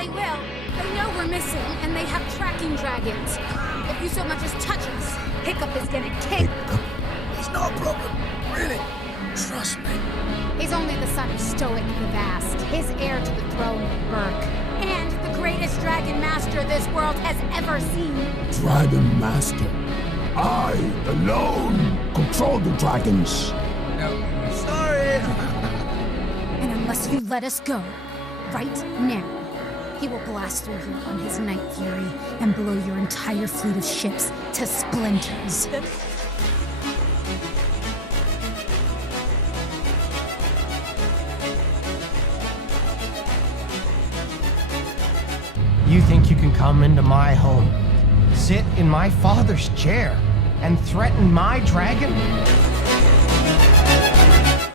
they will. They know we're missing, and they have tracking dragons. If you so much as touch us, Hiccup is gonna kick. Hiccup? He's not a problem. Really. Trust me. He's only the son of Stoic the Vast, his heir to the throne of Burke, and the greatest dragon master this world has ever seen. Dragon Master. I, alone, control the dragons. No, sorry. And unless you let us go, right now, he will blast through here on his Night Fury and blow your entire fleet of ships to splinters. You think you can come into my home, sit in my father's chair, and threaten my dragon?